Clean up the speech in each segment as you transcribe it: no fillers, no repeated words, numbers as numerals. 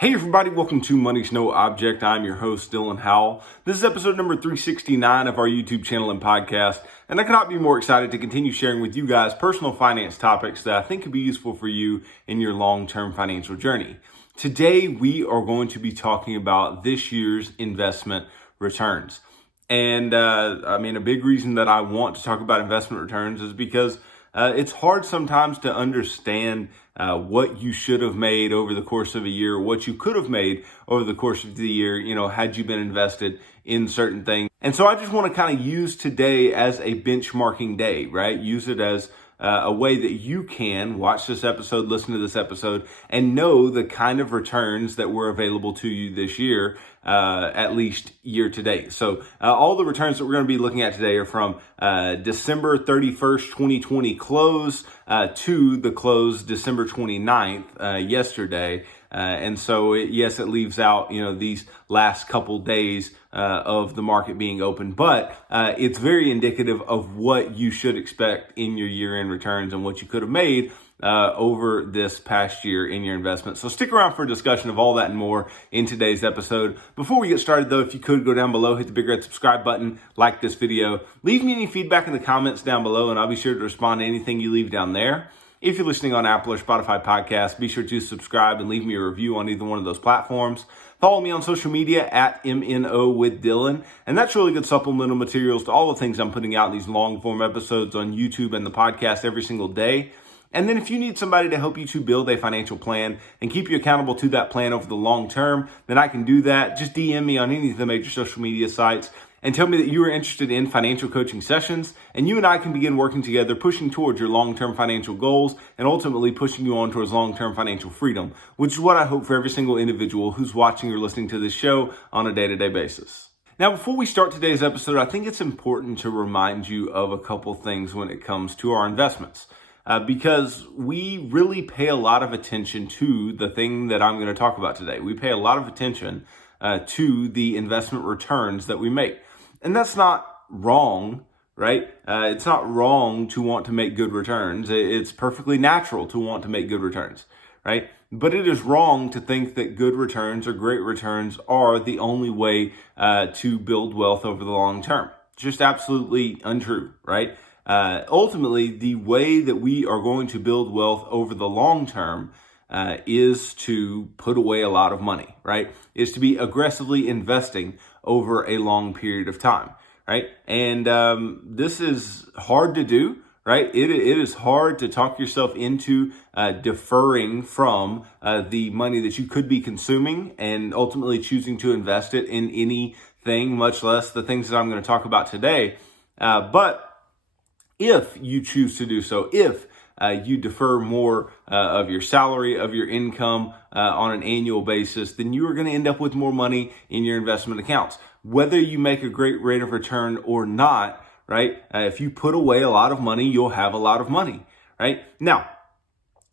Hey everybody, welcome to Money's No Object. I'm your host, Dylan Howell. This is episode number 369 of our YouTube channel and podcast, and I cannot be more excited to continue sharing with you guys personal finance topics that I think could be useful for you in your long-term financial journey. Today, we are going to be talking about this year's investment returns. And a big reason that I want to talk about investment returns is because it's hard sometimes to understand what you should have made over the course of a year, what you could have made over the course of the year, had you been invested in certain things. And so I just want to kind of use today as a benchmarking day, right? Use it as a way that you can watch this episode, listen to this episode, and know the kind of returns that were available to you this year, at least year to date. So all the returns that we're going to be looking at today are from December 31st, 2020 close to the close December 29th, yesterday. And so, it leaves out, these last couple days of the market being open, but it's very indicative of what you should expect in your year-end returns and what you could have made over this past year in your investment. So stick around for a discussion of all that and more in today's episode. Before we get started though, if you could go down below, hit the big red subscribe button, like this video, leave me any feedback in the comments down below, and I'll be sure to respond to anything you leave down there. If you're listening on Apple or Spotify podcasts, be sure to subscribe and leave me a review on either one of those platforms. Follow me on social media at MNO with Dylan. And that's really good supplemental materials to all the things I'm putting out in these long form episodes on YouTube and the podcast every single day. And then if you need somebody to help you to build a financial plan and keep you accountable to that plan over the long term, then I can do that. Just DM me on any of the major social media sites and tell me that you are interested in financial coaching sessions, and you and I can begin working together, pushing towards your long-term financial goals and ultimately pushing you on towards long-term financial freedom, which is what I hope for every single individual who's watching or listening to this show on a day-to-day basis. Now, before we start today's episode, I think it's important to remind you of a couple things when it comes to our investments. Because we really pay a lot of attention to the thing that I'm going to talk about today. We pay a lot of attention to the investment returns that we make. And that's not wrong, right? It's not wrong to want to make good returns. It's perfectly natural to want to make good returns, right? But it is wrong to think that good returns or great returns are the only way to build wealth over the long term. It's just absolutely untrue, right? Ultimately, the way that we are going to build wealth over the long term is to put away a lot of money, right? Is to be aggressively investing over a long period of time, right? And this is hard to do, right? It is hard to talk yourself into deferring from the money that you could be consuming and ultimately choosing to invest it in anything, much less the things that I'm going to talk about today. But if you choose to do so, if you defer more of your salary, of your income on an annual basis, then you are going to end up with more money in your investment accounts. Whether you make a great rate of return or not, right? If you put away a lot of money, you'll have a lot of money, right? Now,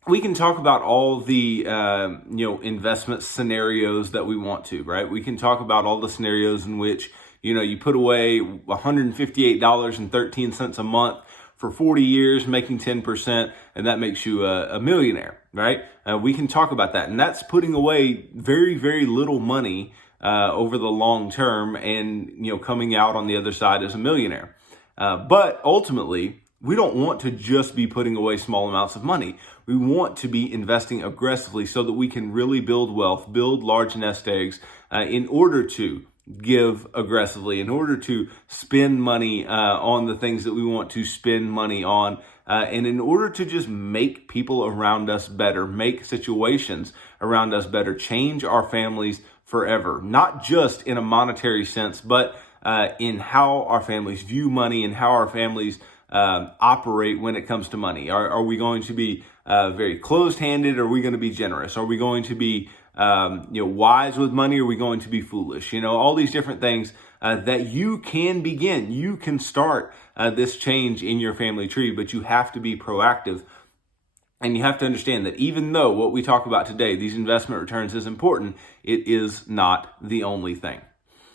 we can talk about all the investment scenarios that we want to, right? We can talk about all the scenarios in which you put away $158.13 a month for 40 years, making 10%, and that makes you a millionaire, right? We can talk about that. And that's putting away very, very little money over the long term and, coming out on the other side as a millionaire. But ultimately, we don't want to just be putting away small amounts of money. We want to be investing aggressively so that we can really build wealth, build large nest eggs in order to give aggressively, in order to spend money on the things that we want to spend money on, and in order to just make people around us better, make situations around us better, change our families forever, not just in a monetary sense, but in how our families view money and how our families operate when it comes to money. Are we going to be very closed-handed? Are we going to be generous? Are we going to be wise with money? Are we going to be foolish? All these different things that you can begin. You can start this change in your family tree, but you have to be proactive. And you have to understand that even though what we talk about today, these investment returns, is important, it is not the only thing.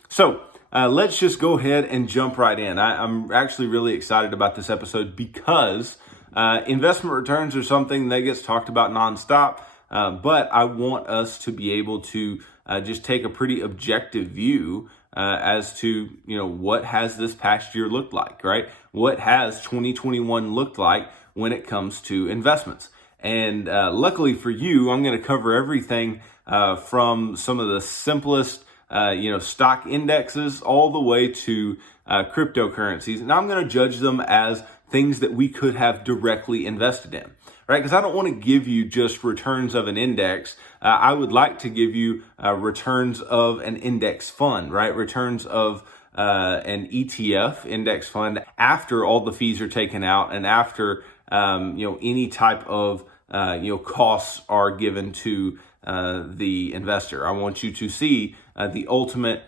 So let's just go ahead and jump right in. I'm actually really excited about this episode because investment returns are something that gets talked about nonstop. but I want us to be able to just take a pretty objective view as to, what has this past year looked like, right? What has 2021 looked like when it comes to investments? And luckily for you, I'm going to cover everything from some of the simplest, stock indexes all the way to cryptocurrencies. And I'm going to judge them as things that we could have directly invested in, right? Because I don't want to give you just returns of an index. I would like to give you returns of an index fund, right? Returns of an ETF index fund after all the fees are taken out and after any type of costs are given to the investor. I want you to see the ultimate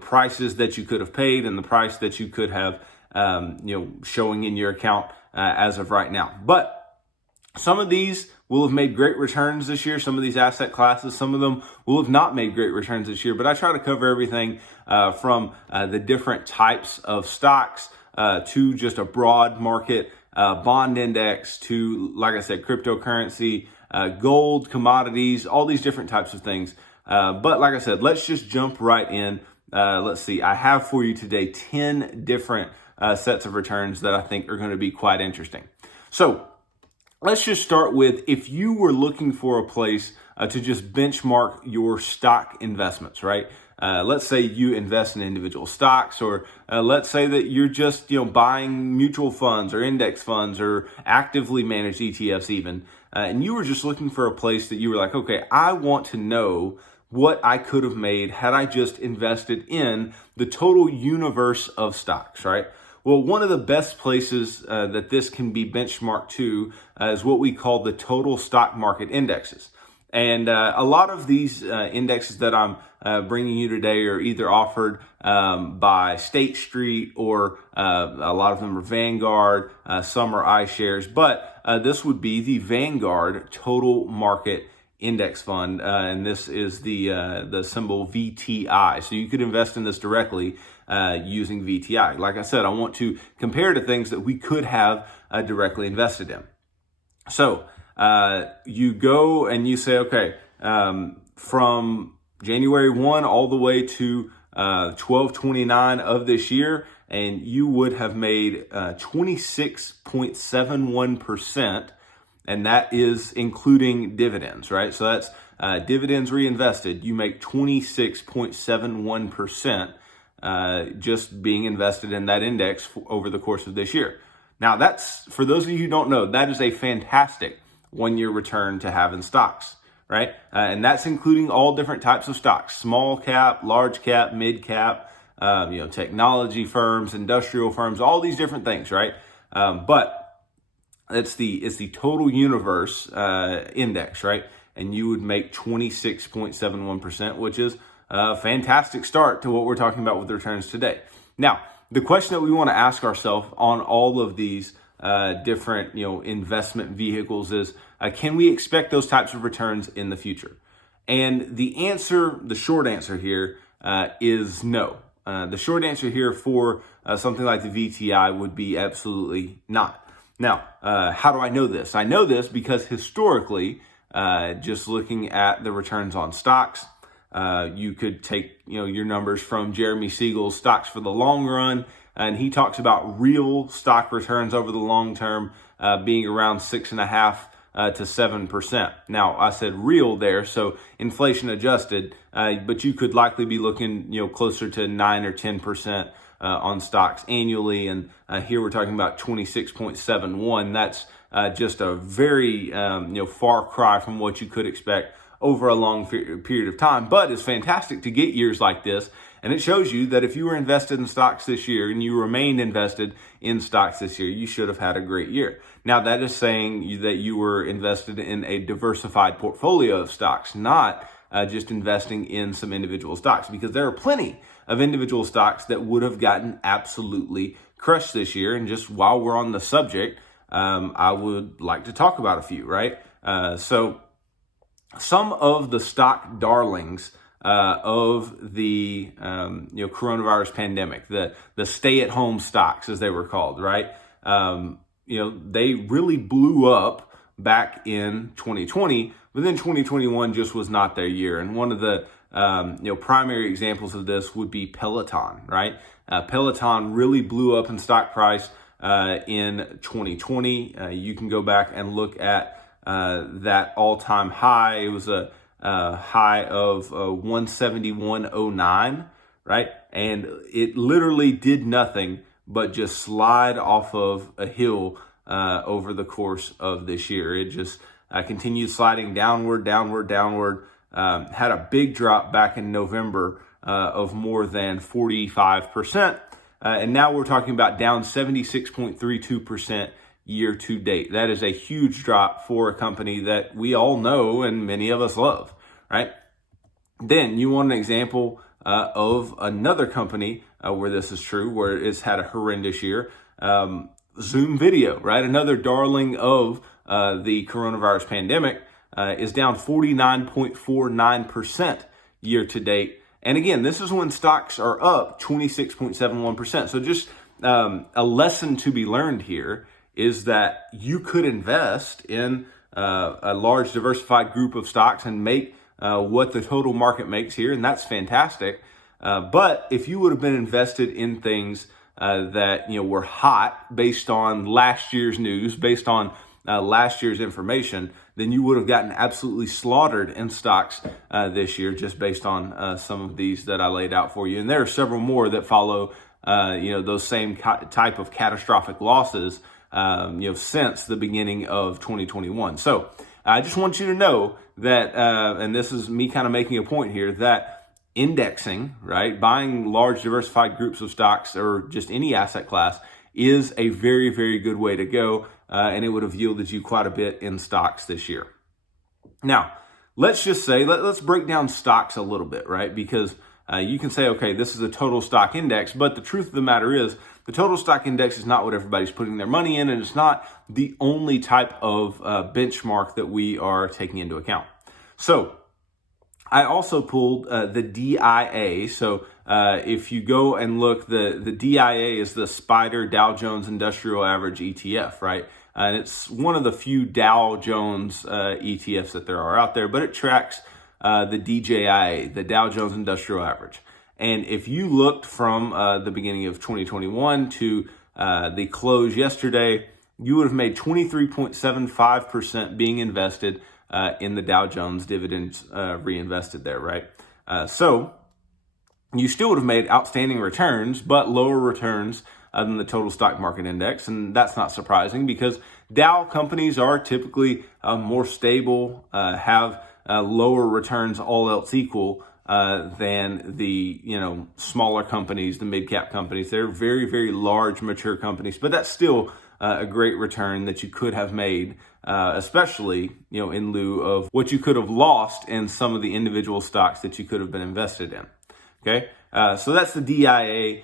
prices that you could have paid and the price that you could have showing in your account as of right now. But some of these will have made great returns this year. Some of these asset classes, some of them will have not made great returns this year. But I try to cover everything from the different types of stocks to just a broad market bond index to, like I said, cryptocurrency, gold, commodities, all these different types of things. But like I said, let's just jump right in. Let's see. I have for you today 10 different sets of returns that I think are going to be quite interesting. So let's just start with, if you were looking for a place to just benchmark your stock investments, right? Let's say you invest in individual stocks, or let's say that you're just buying mutual funds or index funds or actively managed ETFs even, and you were just looking for a place that you were like, okay, I want to know what I could have made had I just invested in the total universe of stocks, right? Well, one of the best places that this can be benchmarked to is what we call the total stock market indexes. And a lot of these indexes that I'm bringing you today are either offered by State Street, or a lot of them are Vanguard, some are iShares, but this would be the Vanguard Total Market Index Fund, and this is the symbol VTI. So you could invest in this directly using VTI. Like I said, I want to compare to things that we could have directly invested in. So you go and you say, okay, from January 1 all the way to 12/29 of this year, and you would have made 26.71%, and that is including dividends, right? So that's dividends reinvested. You make 26.71% just being invested in that index over the course of this year. Now, that's, for those of you who don't know, that is a fantastic one-year return to have in stocks, right? And that's including all different types of stocks: small cap, large cap, mid cap, technology firms, industrial firms, all these different things, right? But it's the total universe index, right? And you would make 26.71%, which is a fantastic start to what we're talking about with the returns today. Now, the question that we want to ask ourselves on all of these different investment vehicles is, can we expect those types of returns in the future? And the short answer here is no. The short answer here for something like the VTI would be absolutely not. Now, how do I know this? I know this because historically, just looking at the returns on stocks, you could take your numbers from Jeremy Siegel's Stocks for the Long Run, and he talks about real stock returns over the long term being around 6.5% to 7%. Now, I said real there, so inflation adjusted, but you could likely be looking closer to 9 or 10% on stocks annually, and here we're talking about 26.71. That's just a very far cry from what you could expect over a long period of time, but it's fantastic to get years like this. And it shows you that if you were invested in stocks this year and you remained invested in stocks this year, you should have had a great year. Now, that is saying that you were invested in a diversified portfolio of stocks, not just investing in some individual stocks, because there are plenty of individual stocks that would have gotten absolutely crushed this year. And just while we're on the subject, I would like to talk about a few, right? So some of the stock darlings of the coronavirus pandemic, the stay-at-home stocks, as they were called, right? They really blew up back in 2020, but then 2021 just was not their year. And one of the primary examples of this would be Peloton, right? Peloton really blew up in stock price in 2020. You can go back and look at that all-time high. It was a high of 171.09, right? And it literally did nothing but just slide off of a hill over the course of this year. It just continued sliding downward. Had a big drop back in November of more than 45%. And now we're talking about down 76.32% year to date. That is a huge drop for a company that we all know and many of us love, right? Then you want an example of another company where this is true, where it's had a horrendous year. Zoom Video, right? Another darling of the coronavirus pandemic is down 49.49% year to date. And again, this is when stocks are up 26.71%. So just a lesson to be learned here is that you could invest in a large diversified group of stocks and make what the total market makes here, and that's fantastic. But if you would have been invested in things that were hot based on last year's news, based on last year's information, then you would have gotten absolutely slaughtered in stocks this year just based on some of these that I laid out for you. And there are several more that follow those same type of catastrophic losses since the beginning of 2021. So I just want you to know that, and this is me kind of making a point here, that indexing, right, buying large diversified groups of stocks or just any asset class is a very, very good way to go. And it would have yielded you quite a bit in stocks this year. Now, let's just say, let's break down stocks a little bit, right? Because you can say, okay, this is a total stock index, but the truth of the matter is the total stock index is not what everybody's putting their money in, and it's not the only type of benchmark that we are taking into account. So I also pulled the DIA. So if you go and look, the DIA is the SPDR Dow Jones Industrial Average ETF, right? And it's one of the few Dow Jones ETFs that there are out there, but it tracks the DJIA, the Dow Jones Industrial Average. And if you looked from the beginning of 2021 to the close yesterday, you would have made 23.75% being invested in the Dow Jones dividends reinvested there, right? So you still would have made outstanding returns, but lower returns than the total stock market index. And that's not surprising because Dow companies are typically more stable, have lower returns, all else equal, than the smaller companies, the mid-cap companies. They're very, very large, mature companies, but that's still a great return that you could have made, especially in lieu of what you could have lost in some of the individual stocks that you could have been invested in. Okay, so that's the DIA,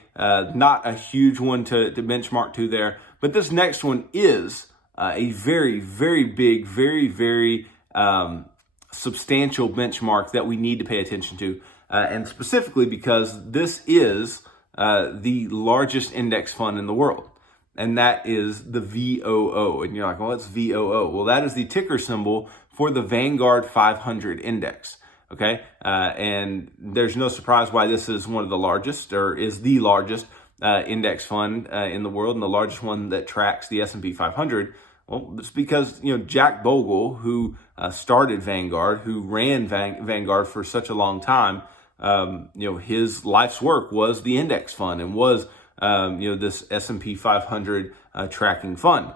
not a huge one to benchmark to there, but this next one is a very, very big, very, very substantial benchmark that we need to pay attention to, and specifically because this is the largest index fund in the world, and that is the VOO. And you're like, well, what's VOO? Well, that is the ticker symbol for the Vanguard 500 index. Okay, and there's no surprise why this is one of the largest, or is the largest index fund in the world, and the largest one that tracks the S&P 500. Well, it's because Jack Bogle, who started Vanguard, who ran Vanguard for such a long time, his life's work was the index fund and was this S&P 500 tracking fund.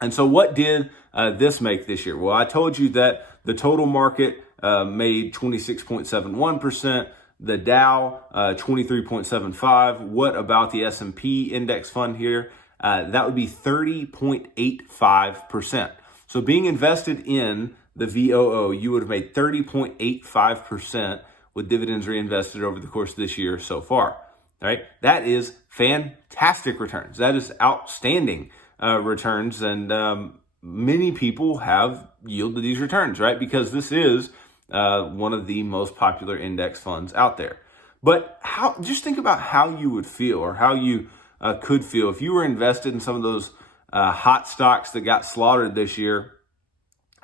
And so, what did this make this year? Well, I told you that the total market made 26.71%, the Dow 23.75. What about the S&P index fund here? That would be 30.85%. So being invested in the VOO, you would have made 30.85% with dividends reinvested over the course of this year so far. All right, that is fantastic returns. That is outstanding returns, and many people have yielded these returns, right? Because this is one of the most popular index funds out there. But just think about how you would feel, or how you could feel if you were invested in some of those hot stocks that got slaughtered this year,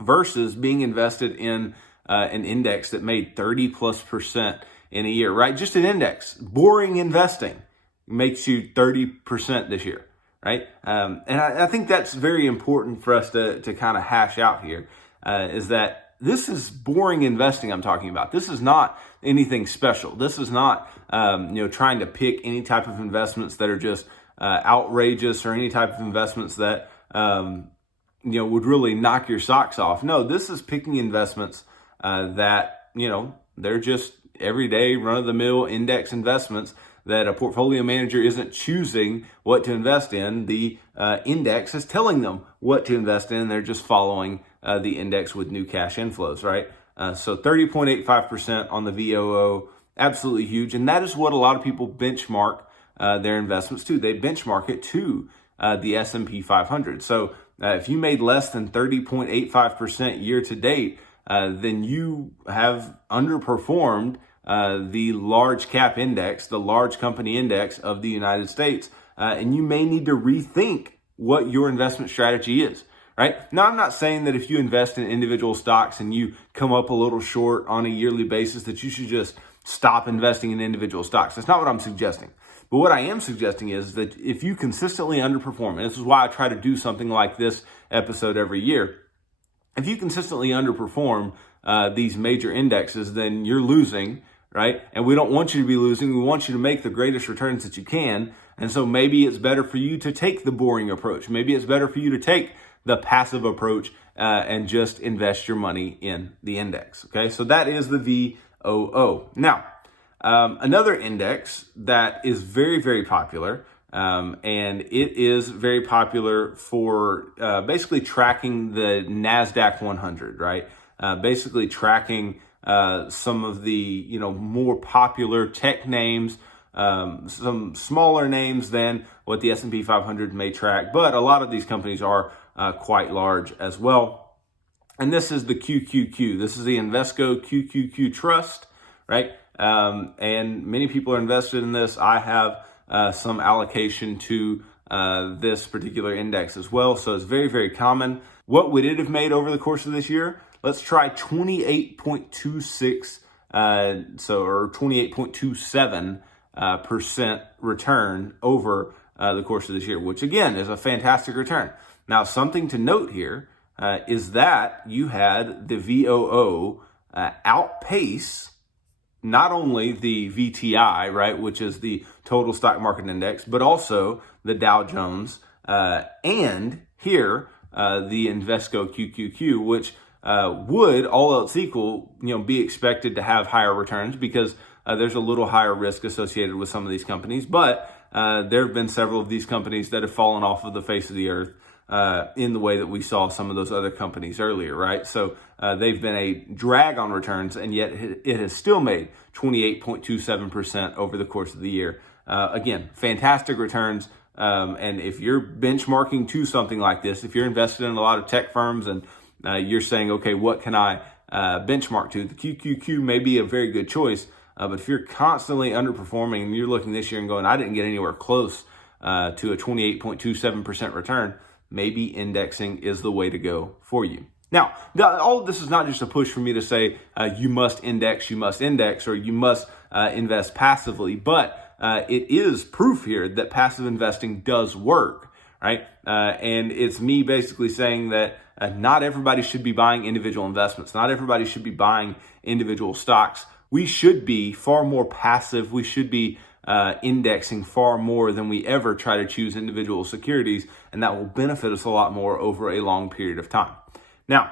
versus being invested in an index that made 30+% in a year, right? Just an index. Boring investing makes you 30% this year, right? And I think that's very important for us to kind of hash out here, is that this is boring investing I'm talking about. This is not anything special. This is not, trying to pick any type of investments that are just outrageous, or any type of investments that, would really knock your socks off. No, this is picking investments that, they're just everyday run-of-the-mill index investments that a portfolio manager isn't choosing what to invest in. The index is telling them what to invest in. They're just following the index with new cash inflows, right? So 30.85% on the VOO, absolutely huge. And that is what a lot of people benchmark their investments to. They benchmark it to the S&P 500. So if you made less than 30.85% year to date, then you have underperformed the large cap index, the large company index of the United States. And you may need to rethink what your investment strategy is, right? Now, I'm not saying that if you invest in individual stocks and you come up a little short on a yearly basis, that you should just stop investing in individual stocks. That's not what I'm suggesting. But what I am suggesting is that if you consistently underperform, and this is why I try to do something like this episode every year, if you consistently underperform these major indexes, then you're losing, right? And we don't want you to be losing. We want you to make the greatest returns that you can. And so maybe it's better for you to take the boring approach. Maybe it's better for you to take the passive approach and just invest your money in the index, okay? So that is the VOO. Now, another index that is very, very popular, and it is very popular for basically tracking the NASDAQ 100, right? Basically tracking some of the more popular tech names, some smaller names than what the S&P 500 may track, but a lot of these companies are quite large as well. And this is the QQQ. This is the Invesco QQQ Trust, right? And many people are invested in this. I have some allocation to this particular index as well. So it's very, very common. What would it have made over the course of this year? Let's try 28.26, or 28.27% return over the course of this year, which again is a fantastic return. Now, something to note here is that you had the VOO outpace not only the VTI, right, which is the total stock market index, but also the Dow Jones, and here the Invesco QQQ, which would, all else equal, be expected to have higher returns because there's a little higher risk associated with some of these companies. But there have been several of these companies that have fallen off of the face of the earth in the way that we saw some of those other companies earlier, right? So they've been a drag on returns, and yet it has still made 28.27% over the course of the year. Again, fantastic returns. And if you're benchmarking to something like this, if you're invested in a lot of tech firms and you're saying, okay, what can I benchmark to? The QQQ may be a very good choice, but if you're constantly underperforming and you're looking this year and going, I didn't get anywhere close to a 28.27% return, maybe indexing is the way to go for you. Now, all of this is not just a push for me to say you must index, or you must invest passively, but it is proof here that passive investing does work, right? And it's me basically saying that not everybody should be buying individual investments. Not everybody should be buying individual stocks. We should be far more passive. We should be indexing far more than we ever try to choose individual securities, and that will benefit us a lot more over a long period of time. Now,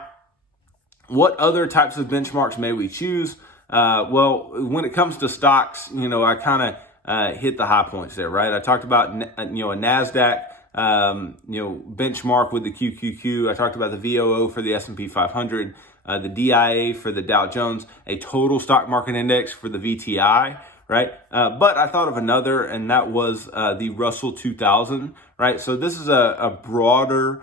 what other types of benchmarks may we choose? Well, when it comes to stocks, I kind of hit the high points there, right? I talked about a NASDAQ benchmark with the QQQ. I talked about the VOO for the S&P 500, the DIA for the Dow Jones, a total stock market index for the VTI, right? But I thought of another, and that was the Russell 2000, right? So this is a broader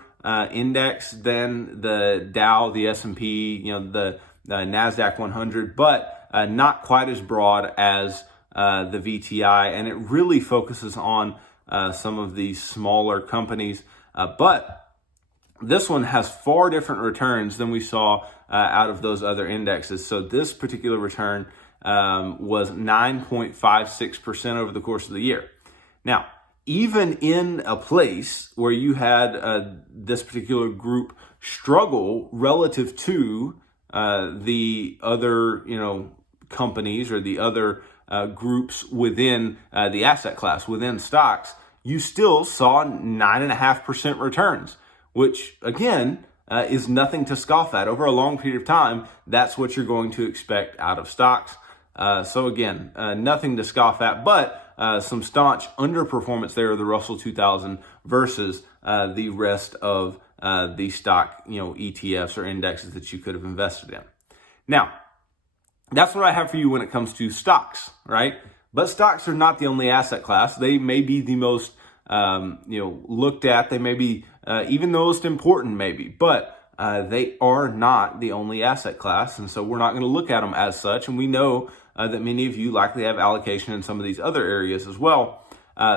index than the Dow, the S&P, the NASDAQ 100, but not quite as broad as the VTI, and it really focuses on some of these smaller companies. But this one has far different returns than we saw out of those other indexes. So this particular return was 9.56% over the course of the year. Now, even in a place where you had this particular group struggle relative to the other, companies or the other groups within the asset class, within stocks, you still saw 9.5% returns, which again is nothing to scoff at. Over a long period of time, that's what you're going to expect out of stocks. So again, nothing to scoff at, but some staunch underperformance there of the Russell 2000 versus the rest of the stock, ETFs or indexes that you could have invested in. Now, that's what I have for you when it comes to stocks, right? But stocks are not the only asset class. They may be the most, looked at. They may be even the most important, maybe, but they are not the only asset class. And so we're not going to look at them as such. And we know that many of you likely have allocation in some of these other areas as well.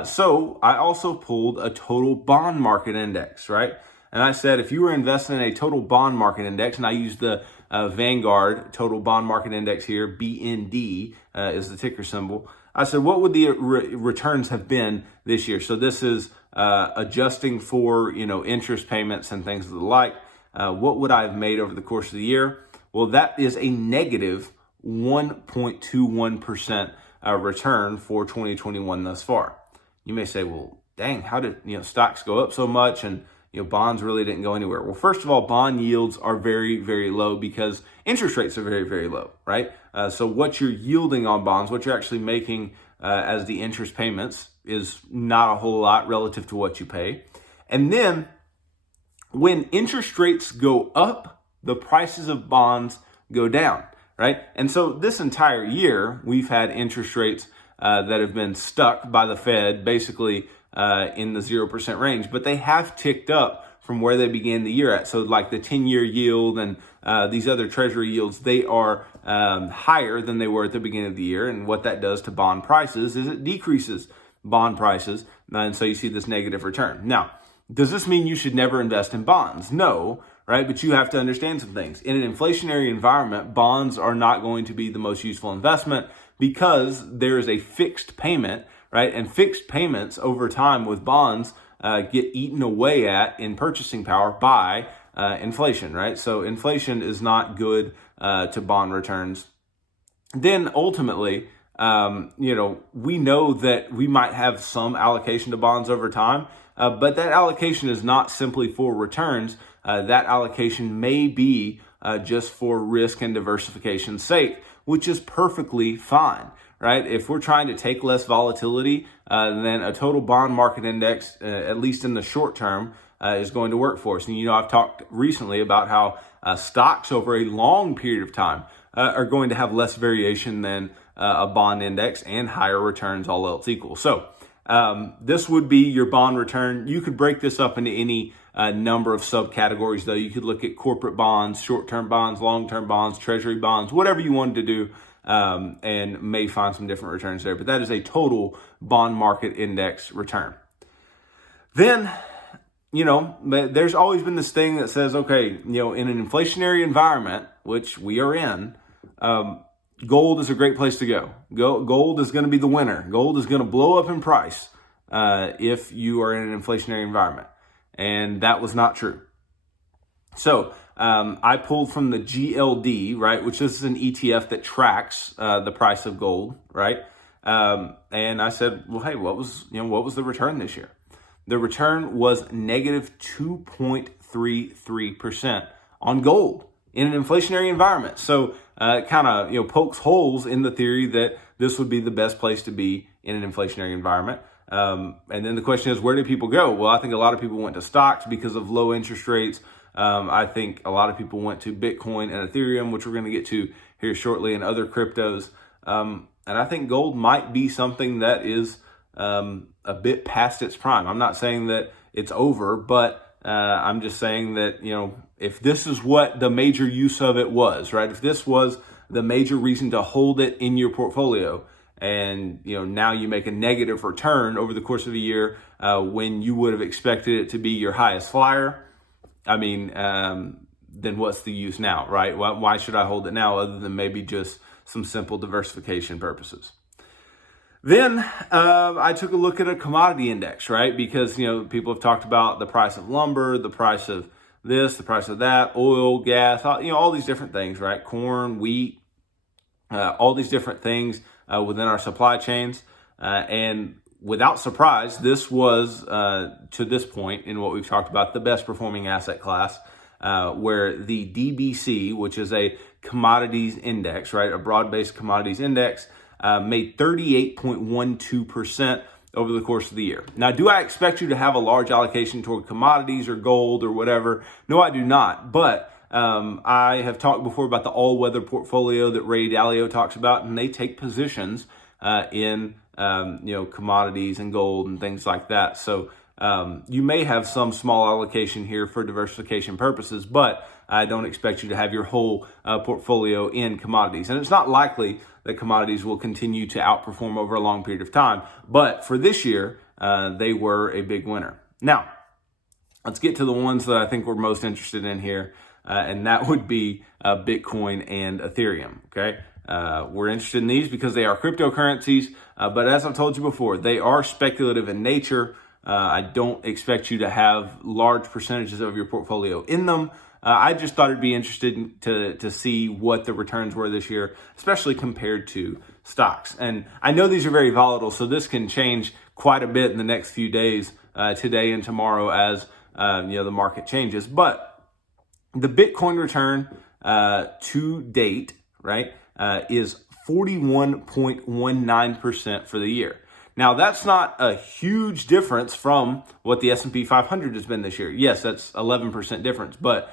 So I also pulled a total bond market index, right? And I said, if you were investing in a total bond market index, and I used the Vanguard total bond market index here, BND is the ticker symbol. I said, what would the returns have been this year? So this is adjusting for, interest payments and things of the like. What would I have made over the course of the year? Well, that is a negative 1.21% return for 2021 thus far. You may say, well, dang, how did stocks go up so much and bonds really didn't go anywhere? Well, first of all, bond yields are very, very low because interest rates are very, very low, right? So what you're yielding on bonds, what you're actually making as the interest payments is not a whole lot relative to what you pay. And then when interest rates go up, the prices of bonds go down, right? And so this entire year, we've had interest rates that have been stuck by the Fed basically in the 0% range, but they have ticked up from where they began the year at. So like the 10-year yield and these other treasury yields, they are higher than they were at the beginning of the year. And what that does to bond prices is it decreases bond prices. And so you see this negative return. Now, does this mean you should never invest in bonds? No, right? But you have to understand some things. In an inflationary environment, bonds are not going to be the most useful investment because there is a fixed payment, right? And fixed payments over time with bonds get eaten away at in purchasing power by inflation, right? So inflation is not good to bond returns. Then ultimately, we know that we might have some allocation to bonds over time, but that allocation is not simply for returns. That allocation may be just for risk and diversification's sake, which is perfectly fine, right? If we're trying to take less volatility, then a total bond market index, at least in the short term, is going to work for us. And, I've talked recently about how stocks over a long period of time are going to have less variation than a bond index and higher returns, all else equal. So this would be your bond return. You could break this up into any number of subcategories, though. You could look at corporate bonds, short-term bonds, long-term bonds, treasury bonds, whatever you wanted to do, and may find some different returns there. But that is a total bond market index return. Then, there's always been this thing that says, okay, in an inflationary environment, which we are in, gold is a great place to go. Gold is going to be the winner. Gold is going to blow up in price if you are in an inflationary environment. And that was not true. So I pulled from the GLD, right, which is an ETF that tracks the price of gold, right? And I said, well, hey, what was the return this year? The return was negative 2.33% on gold in an inflationary environment. So it kind of pokes holes in the theory that this would be the best place to be in an inflationary environment. And then the question is, where do people go? Well, I think a lot of people went to stocks because of low interest rates. I think a lot of people went to Bitcoin and Ethereum, which we're going to get to here shortly, and other cryptos. And I think gold might be something that is a bit past its prime. I'm not saying that it's over, but I'm just saying that, if this is what the major use of it was, right? If this was the major reason to hold it in your portfolio, and now you make a negative return over the course of a year when you would have expected it to be your highest flyer, then what's the use now, right? Why should I hold it now other than maybe just some simple diversification purposes? Then I took a look at a commodity index, right? Because, people have talked about the price of lumber, the price of this, the price of that, oil, gas, all these different things, right? Corn, wheat, all these different things within our supply chains. And without surprise, this was, to this point in what we've talked about, the best performing asset class, where the DBC, which is a commodities index, right? A broad-based commodities index, made 38.12% over the course of the year. Now, do I expect you to have a large allocation toward commodities or gold or whatever? No, I do not. But I have talked before about the all-weather portfolio that Ray Dalio talks about, and they take positions in commodities and gold and things like that. So you may have some small allocation here for diversification purposes, but I don't expect you to have your whole portfolio in commodities. And it's not likely that commodities will continue to outperform over a long period of time. But for this year, they were a big winner. Now, let's get to the ones that I think we're most interested in here, and that would be Bitcoin and Ethereum, okay? We're interested in these because they are cryptocurrencies, but as I've told you before, they are speculative in nature. I don't expect you to have large percentages of your portfolio in them. I just thought it'd be interesting to see what the returns were this year, especially compared to stocks. And I know these are very volatile, so this can change quite a bit in the next few days, today and tomorrow, as the market changes. But the Bitcoin return to date, right, is 41.19% for the year. Now, that's not a huge difference from what the S&P 500 has been this year. Yes, that's 11% difference, but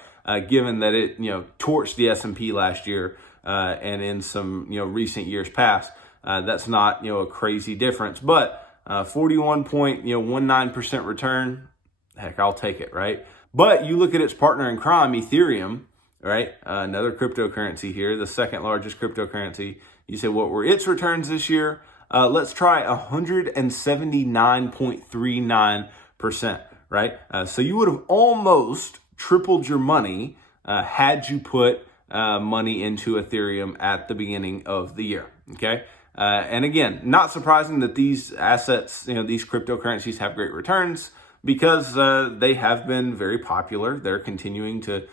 given that it, torched the S&P last year and in some, recent years past, that's not, a crazy difference. But 41.19% return, heck, I'll take it, right? But you look at its partner in crime, Ethereum, right? Another cryptocurrency here, the second largest cryptocurrency. You say, what were its returns this year? Let's try 179.39%, right? So you would have almost tripled your money had you put money into Ethereum at the beginning of the year, okay? And again, not surprising that these assets, these cryptocurrencies have great returns because they have been very popular. They're continuing to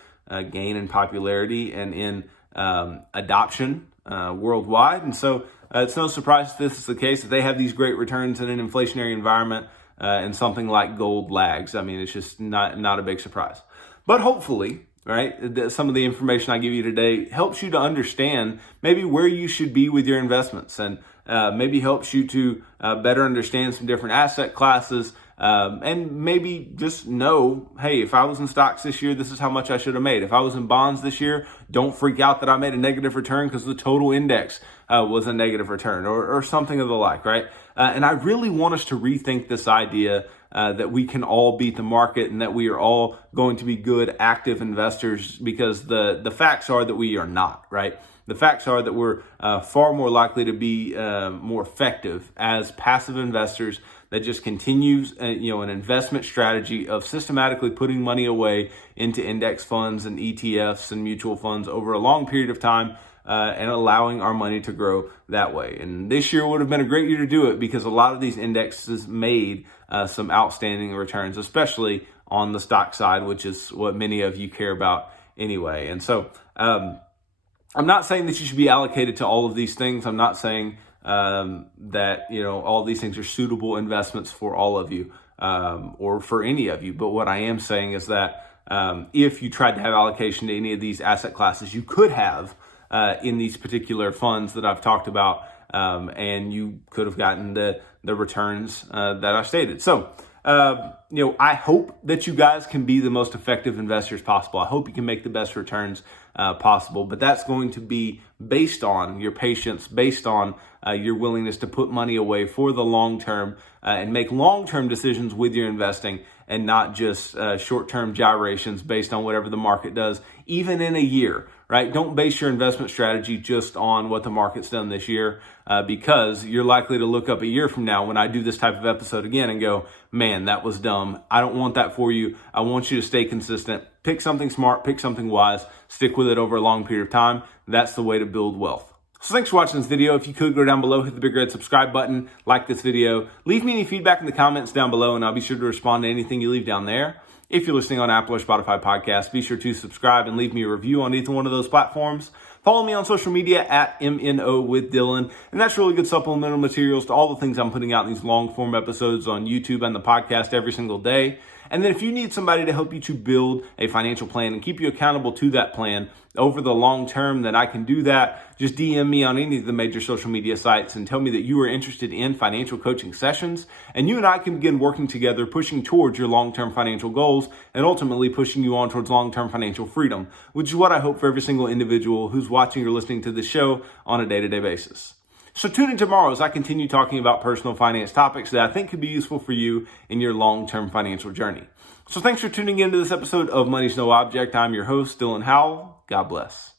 gain in popularity and in adoption worldwide. And so it's no surprise if this is the case, that they have these great returns in an inflationary environment and something like gold lags. I mean, it's just not a big surprise. But hopefully, right, some of the information I give you today helps you to understand maybe where you should be with your investments, and maybe helps you to better understand some different asset classes, and maybe just know, hey, if I was in stocks this year, this is how much I should have made. If I was in bonds this year, don't freak out that I made a negative return because the total index was a negative return, or something of the like, right? And I really want us to rethink this idea that we can all beat the market and that we are all going to be good, active investors, because the facts are that we are not, right? The facts are that we're far more likely to be more effective as passive investors that just continues, an investment strategy of systematically putting money away into index funds and ETFs and mutual funds over a long period of time, and allowing our money to grow that way. And this year would have been a great year to do it because a lot of these indexes made some outstanding returns, especially on the stock side, which is what many of you care about anyway. And so I'm not saying that you should be allocated to all of these things. I'm not saying that, all of these things are suitable investments for all of you or for any of you. But what I am saying is that if you tried to have allocation to any of these asset classes, you could have in these particular funds that I've talked about, and you could have gotten the returns that I stated. So, I hope that you guys can be the most effective investors possible. I hope you can make the best returns possible, but that's going to be based on your patience, based on your willingness to put money away for the long term and make long-term decisions with your investing, and not just short-term gyrations based on whatever the market does, even in a year, right? Don't base your investment strategy just on what the market's done this year, because you're likely to look up a year from now when I do this type of episode again and go, man, that was dumb. I don't want that for you. I want you to stay consistent. Pick something smart, pick something wise, stick with it over a long period of time. That's the way to build wealth. So thanks for watching this video. If you could go down below, hit the big red subscribe button, like this video, leave me any feedback in the comments down below, and I'll be sure to respond to anything you leave down there. If you're listening on Apple or Spotify podcasts, be sure to subscribe and leave me a review on either one of those platforms. Follow me on social media at MNO with Dylan, and that's really good supplemental materials to all the things I'm putting out in these long form episodes on YouTube and the podcast every single day. And then if you need somebody to help you to build a financial plan and keep you accountable to that plan over the long term, then I can do that. Just DM me on any of the major social media sites and tell me that you are interested in financial coaching sessions. And you and I can begin working together, pushing towards your long-term financial goals and ultimately pushing you on towards long-term financial freedom, which is what I hope for every single individual who's watching or listening to this show on a day-to-day basis. So tune in tomorrow as I continue talking about personal finance topics that I think could be useful for you in your long-term financial journey. So thanks for tuning into this episode of Money's No Object. I'm your host, Dylan Howell. God bless.